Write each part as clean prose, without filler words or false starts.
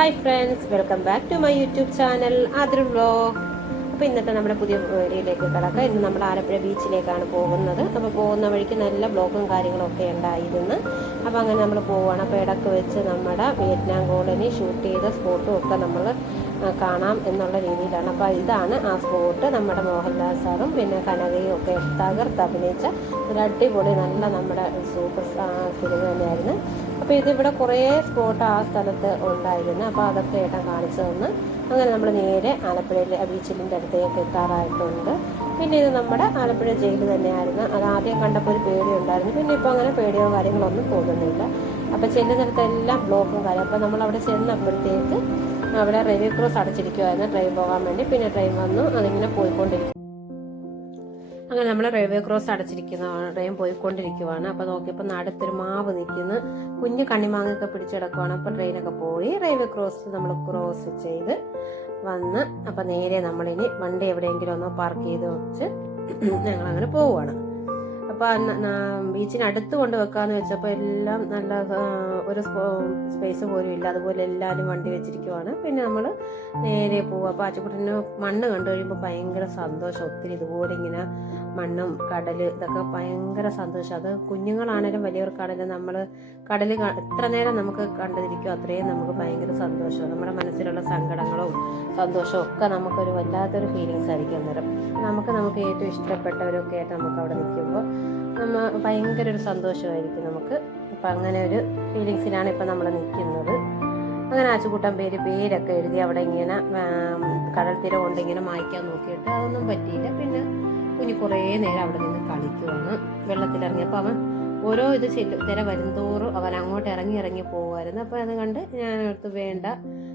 Hi friends, welcome back to my YouTube channel Athira vlog. അപ്പോൾ ഇന്നത്തെ നമ്മുടെ പുതിയ വീഡിയോയിലേക്ക് കിടക്കുക. ഇന്ന് നമ്മൾ ആലപ്പുഴ ബീച്ചിലേക്കാണ് പോകുന്നത്. അപ്പോൾ പോകുന്ന വഴിക്ക് നല്ല ബ്ലോക്കും കാര്യങ്ങളും ഒക്കെ ഉണ്ടായിരുന്നു. അപ്പോൾ അങ്ങനെ നമ്മൾ പോവുകയാണ്. അപ്പോൾ ഇടയ്ക്ക് വെച്ച് നമ്മുടെ വിയറ്റ്നാം കോളനി ഷൂട്ട് ചെയ്ത സ്പോട്ടും ഒക്കെ നമ്മൾ കാണാം എന്നുള്ള രീതിയിലാണ്. അപ്പോൾ ഇതാണ് ആ സ്പോട്ട്. നമ്മുടെ മോഹൻലാൽ സാറും പിന്നെ കനകയും ഒക്കെ തകർത്ത് അഭിനയിച്ച ഒരു അടിപൊളി നല്ല നമ്മുടെ സൂപ്പർ ഫിലിം തന്നെയായിരുന്നു. അപ്പോൾ ഇതിവിടെ കുറേ സ്പോട്ട് ആ സ്ഥലത്ത് ഉണ്ടായിരുന്നു. അപ്പോൾ അതൊക്കെ ഏട്ടൻ കാണിച്ചു തന്ന് അങ്ങനെ നമ്മൾ നേരെ ആലപ്പുഴയിലെ ബീച്ചിലിൻ്റെ അടുത്തേക്ക് എത്താറായിട്ടുണ്ട്. പിന്നെ ഇത് നമ്മുടെ ആലപ്പുഴ ജയിൽ തന്നെയായിരുന്നു. അത് ആദ്യം കണ്ടപ്പോൾ ഒരു പേടി ഉണ്ടായിരുന്നു. പിന്നെ ഇപ്പോൾ അങ്ങനെ പേടിയോ കാര്യങ്ങളൊന്നും തോന്നുന്നില്ല. അപ്പോൾ ചെല്ലുന്നിടത്തെല്ലാം ബ്ലോക്കും കാര്യം. അപ്പോൾ നമ്മൾ അവിടെ ചെന്നപ്പോഴത്തേക്ക് അവിടെ റെയിൽവേ ക്രോസ് അടച്ചിരിക്കുമായിരുന്നു ട്രെയിൻ പോകാൻ വേണ്ടി. പിന്നെ ട്രെയിൻ വന്നു, അതിങ്ങനെ പോയിക്കൊണ്ടിരിക്കും. അങ്ങനെ നമ്മൾ റെയിൽവേ ക്രോസ് അടച്ചിരിക്കുന്നതാണ്, ട്രെയിൻ പോയിക്കൊണ്ടിരിക്കുവാണ്. അപ്പോൾ നോക്കിയപ്പോൾ അടുത്തൊരു മാവ് നിൽക്കുന്നു, കുഞ്ഞ് കണ്ണിമാങ്ങയൊക്കെ പിടിച്ചെടുക്കുവാണ്. അപ്പോൾ ട്രെയിനൊക്കെ പോയി റെയിൽവേ ക്രോസ് നമ്മൾ ക്രോസ് ചെയ്ത് വന്ന് അപ്പോൾ നേരെ നമ്മളിനി വണ്ടി എവിടെയെങ്കിലും ഒന്ന് പാർക്ക് ചെയ്ത് വെച്ച് ഞങ്ങളങ്ങനെ പോവുകയാണ്. അപ്പോൾ ബീച്ചിനടുത്ത് കൊണ്ട് വെക്കാമെന്ന് വെച്ചപ്പോൾ എല്ലാം നല്ല ഒരു സ്പേസ് പോലും ഇല്ല. അതുപോലെ എല്ലാവരും വണ്ടി വെച്ചിരിക്കുവാണ്. പിന്നെ നമ്മൾ നേരെ പോവുക. അപ്പോൾ ആച്ചക്കുട്ടന് മണ്ണ് കണ്ടു കഴിയുമ്പോൾ ഭയങ്കര സന്തോഷം. ഒത്തിരി ഇതുപോലെ ഇങ്ങനെ മണ്ണും കടൽ ഇതൊക്കെ ഭയങ്കര സന്തോഷം. അത് കുഞ്ഞുങ്ങളാണേലും വലിയവർക്കാണേലും നമ്മൾ കടൽ എത്ര നേരം നമുക്ക് കണ്ടിരിക്കും അത്രയും നമുക്ക് ഭയങ്കര സന്തോഷമാണ്. നമ്മുടെ മനസ്സിലുള്ള സങ്കടങ്ങളും സന്തോഷവും ഒക്കെ നമുക്കൊരു വല്ലാത്തൊരു ഫീലിങ്സ് ആയിരിക്കും അന്നേരം. നമുക്ക് ഏറ്റവും ഇഷ്ടപ്പെട്ടവരൊക്കെ ആയിട്ട് നമുക്ക് അവിടെ നിൽക്കുമ്പോൾ ഭയങ്കര ഒരു സന്തോഷമായിരിക്കും നമുക്ക്. അപ്പം അങ്ങനെ ഒരു ഫീലിങ്സിനാണ് ഇപ്പം നമ്മൾ നിൽക്കുന്നത്. അങ്ങനെ ആച്ചുകൂട്ടം പേരൊക്കെ എഴുതി അവിടെ ഇങ്ങനെ കടൽ തീര കൊണ്ട് ഇങ്ങനെ മായ്ക്കാൻ നോക്കിയിട്ട് അതൊന്നും പറ്റിയില്ല. പിന്നെ കുഞ്ഞ് കുറേ നേരം അവിടെ നിന്ന് കളിക്കുവാണ്. വെള്ളത്തിലിറങ്ങിയപ്പോൾ അവൻ ഓരോ തിര വരുംതോറും അവൻ അങ്ങോട്ട് ഇറങ്ങി പോകുമായിരുന്നു. അപ്പോൾ അത് കണ്ട് ഞാൻ അടുത്ത് വേണ്ട,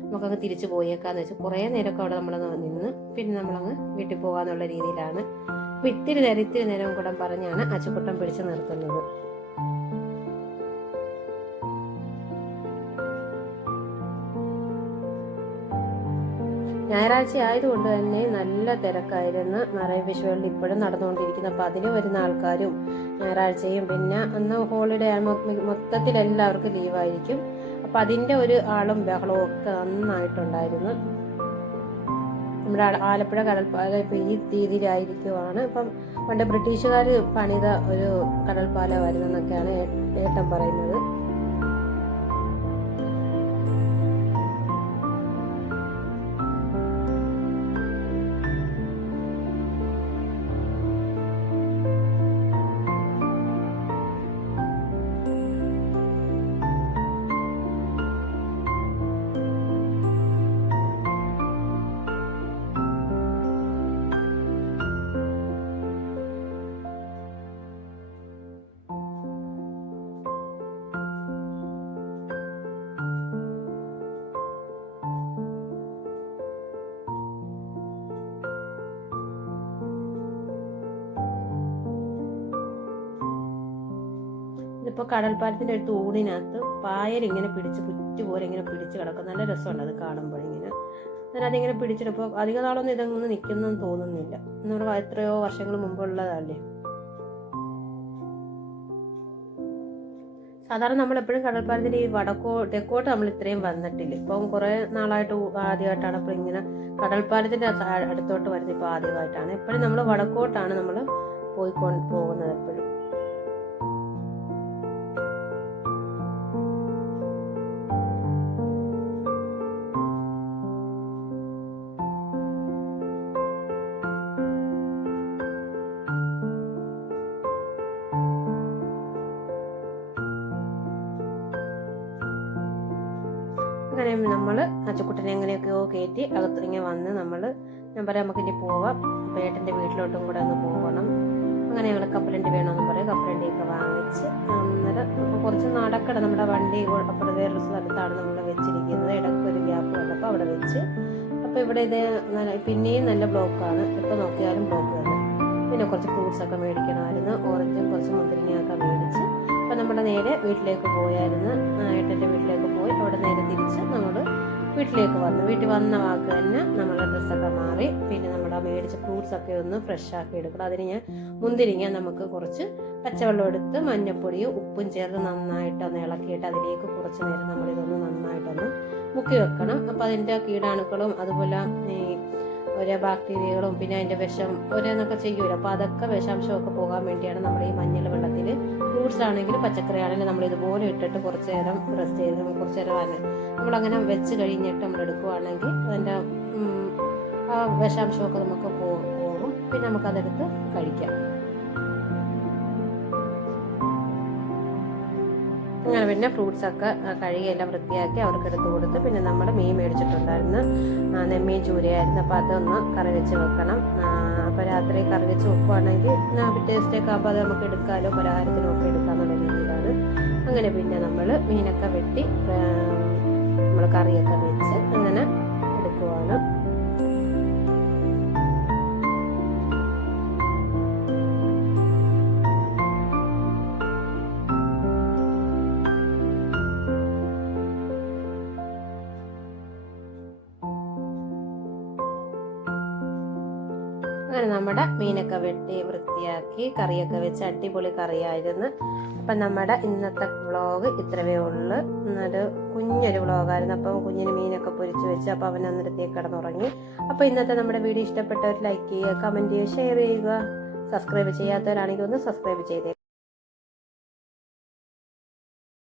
നമുക്കങ്ങ് തിരിച്ചു പോയേക്കാന്ന് വെച്ചാൽ കുറേ നേരമൊക്കെ അവിടെ നമ്മൾ നിന്ന് പിന്നെ നമ്മളങ്ങ് വീട്ടിൽ പോകാന്നുള്ള രീതിയിലാണ്. അപ്പോൾ ഇത്തിരി നേരം കൂടെ പറഞ്ഞാണ് അച്ചുക്കുട്ടൻ പിടിച്ചു നിർത്തുന്നത്. ഞായറാഴ്ച ആയതുകൊണ്ട് തന്നെ നല്ല തിരക്കായിരുന്നു. മറൈൻ ഫിഷ് വേൾഡ് ഇപ്പോഴും നടന്നുകൊണ്ടിരിക്കുന്നു. അപ്പോൾ അതിന് വരുന്ന ആൾക്കാരും ഞായറാഴ്ചയും പിന്നെ അന്ന് ഹോളിഡേ മൊത്തത്തിൽ എല്ലാവർക്കും ലീവായിരിക്കും. അപ്പം അതിൻ്റെ ഒരു ആളും ബഹളവും ഒക്കെ നന്നായിട്ടുണ്ടായിരുന്നു. നമ്മുടെ ആലപ്പുഴ കടൽപ്പാലം ഇപ്പം ഈ രീതിയിലായിരിക്കുവാണ്. ഇപ്പം പണ്ട് ബ്രിട്ടീഷുകാർ പണിത ഒരു കടൽപ്പാലമായിരുന്നു എന്നൊക്കെയാണ് ഏട്ടൻ പറയുന്നത്. ഇപ്പോൾ കടൽപ്പാലത്തിൻ്റെ ഒരു തൂണിനകത്ത് പായലിങ്ങനെ പിടിച്ച് പുറ്റുപോലെ ഇങ്ങനെ പിടിച്ച് കിടക്കും. നല്ല രസമുണ്ട് അത് കാണുമ്പോൾ. ഇങ്ങനെ അന്നേരം അതിങ്ങനെ പിടിച്ചെടുപ്പോൾ അധിക നാളൊന്നും ഇതൊന്നും നിൽക്കുന്നതെന്ന് തോന്നുന്നില്ല. എന്ന് പറഞ്ഞാൽ എത്രയോ വർഷങ്ങൾ മുമ്പുള്ളതല്ലേ. സാധാരണ നമ്മളെപ്പോഴും കടൽപ്പാലത്തിൻ്റെ ഈ തെക്കോട്ട് നമ്മൾ ഇത്രയും വന്നിട്ടില്ല. ഇപ്പം കുറേ നാളായിട്ട് ആദ്യമായിട്ടാണ് ഇപ്പോൾ ഇങ്ങനെ കടൽപ്പാലത്തിൻ്റെ അടുത്തോട്ട് വരുന്നത്. ഇപ്പോൾ ആദ്യമായിട്ടാണ്. എപ്പോഴും നമ്മൾ വടക്കോട്ടാണ് നമ്മൾ പോകുന്നത് എപ്പോഴും. അങ്ങനെ നമ്മൾ അച്ചുക്കുട്ടനെ എങ്ങനെയൊക്കെയോ കയറ്റി അകത്ത് ഇങ്ങനെ വന്ന് ഞാൻ പറയാം നമുക്കിനി പോവാം. അപ്പോൾ ഏട്ടൻ്റെ വീട്ടിലോട്ടും കൂടെ ഒന്ന് പോകണം. അങ്ങനെ ഞങ്ങൾ കപ്പലണ്ടി വേണമെന്ന് പറയും. കപ്പലണ്ടിയൊക്കെ വാങ്ങിച്ച് അന്നേരം അപ്പോൾ കുറച്ച് നടക്കണം. നമ്മുടെ വണ്ടി അപ്പോൾ വേറൊരു സ്ഥലത്താണ് നമ്മൾ വെച്ചിരിക്കുന്നത്. ഇടയ്ക്കൊരു ഗ്യാപ്പ് കണ്ടപ്പോൾ അവിടെ വെച്ച്. അപ്പോൾ ഇവിടെ ഇത് പിന്നെയും നല്ല ബ്ലോക്കാണ്. എപ്പോൾ നോക്കിയാലും ബ്ലോക്ക് തന്നെ. പിന്നെ കുറച്ച് ഫ്രൂട്ട്സൊക്കെ മേടിക്കണമായിരുന്നു. ഓറഞ്ചും കുറച്ച് മുന്തിരിങ്ങയൊക്കെ മേടിച്ച് അപ്പം നമ്മുടെ നേരെ വീട്ടിലേക്ക് പോയായിരുന്നു. ഏട്ടൻ്റെ വീട്ടിലേക്ക് പോയി അവിടെ നേരെ തിരിച്ച് നമ്മൾ വീട്ടിലേക്ക് വന്നു. വീട്ടിൽ വന്ന വാക്ക് തന്നെ നമ്മൾ ഡ്രസ്സൊക്കെ മാറി പിന്നെ നമ്മുടെ മേടിച്ച ഫ്രൂട്ട്സൊക്കെ ഒന്ന് ഫ്രഷ് ആക്കി എടുക്കണം. അതിന് മുന്തിരിങ്ങ നമുക്ക് കുറച്ച് പച്ചവെള്ളം എടുത്ത് മഞ്ഞപ്പൊടിയും ഉപ്പും ചേർത്ത് നന്നായിട്ടൊന്ന് ഇളക്കിയിട്ട് അതിലേക്ക് കുറച്ച് നേരം നമ്മളിതൊന്ന് നന്നായിട്ടൊന്ന് മുക്കി വെക്കണം. അപ്പോൾ അതിൻ്റെ കീടാണുക്കളും അതുപോലെ ഈ ഓരോ ബാക്ടീരിയകളും പിന്നെ അതിൻ്റെ വിഷം ഓരോന്നൊക്കെ ചെയ്യുമല്ലോ, അപ്പോൾ അതൊക്കെ വിഷാംശമൊക്കെ പോകാൻ വേണ്ടിയാണ് നമ്മൾ ഈ മഞ്ഞൾ വെള്ളത്തിൽ ഫ്രൂട്ട്സ് ആണെങ്കിലും പച്ചക്കറി ആണെങ്കിലും നമ്മൾ ഇതുപോലെ ഇട്ടിട്ട് കുറച്ച് നേരം റെസ്റ്റ് ചെയ്ത് കുറച്ച് നേരം നമ്മളങ്ങനെ വെച്ച് കഴിഞ്ഞിട്ട് നമ്മൾ എടുക്കുവാണെങ്കിൽ അതിൻ്റെ ആ വിഷാംശമൊക്കെ നമുക്ക് പോകും. പിന്നെ നമുക്കതെടുത്ത് കഴിക്കാം. അങ്ങനെ പിന്നെ ഫ്രൂട്ട്സൊക്കെ കഴുകിയെല്ലാം വൃത്തിയാക്കി അവർക്ക് എടുത്ത് കൊടുത്ത് പിന്നെ നമ്മൾ മീൻ മേടിച്ചിട്ടുണ്ടായിരുന്നു, നെമ്മീൻ ചൂരയായിരുന്നു. അപ്പോൾ അതൊന്ന് കറി വെച്ച് വെക്കണം. അപ്പോൾ രാത്രി കറി വെച്ച് വെക്കുവാണെങ്കിൽ പിറ്റേ ദിവസത്തേക്ക് ആകുമ്പോൾ അത് നമുക്ക് എടുക്കാമല്ലോ, പലഹാരത്തിനൊക്കെ എടുക്കാമെന്നുള്ള രീതിയിലാണ്. അങ്ങനെ പിന്നെ നമ്മൾ മീനൊക്കെ വെട്ടി നമ്മൾ കറിയൊക്കെ വെച്ച് അങ്ങനെ എടുക്കുവാണ്. അങ്ങനെ നമ്മുടെ മീനൊക്കെ വെട്ടി വൃത്തിയാക്കി കറിയൊക്കെ വെച്ച് അടിപൊളി കറിയായിരുന്നു. അപ്പം നമ്മുടെ ഇന്നത്തെ വ്ളോഗ് ഇത്രവേ ഉള്ളു. എന്നൊരു കുഞ്ഞൊരു വ്ളോഗായിരുന്നു. അപ്പം കുഞ്ഞിന് മീനൊക്കെ പൊരിച്ച് വെച്ച് അപ്പോൾ അവൻ അന്നേരത്തേക്ക് കിടന്നുറങ്ങി. അപ്പോൾ ഇന്നത്തെ നമ്മുടെ വീഡിയോ ഇഷ്ടപ്പെട്ടവർ ലൈക്ക് ചെയ്യുക, കമൻറ്റ് ചെയ്യുക, ഷെയർ ചെയ്യുക. സബ്സ്ക്രൈബ് ചെയ്യാത്തവരാണെങ്കിൽ ഒന്ന് സബ്സ്ക്രൈബ് ചെയ്തേക്കുക.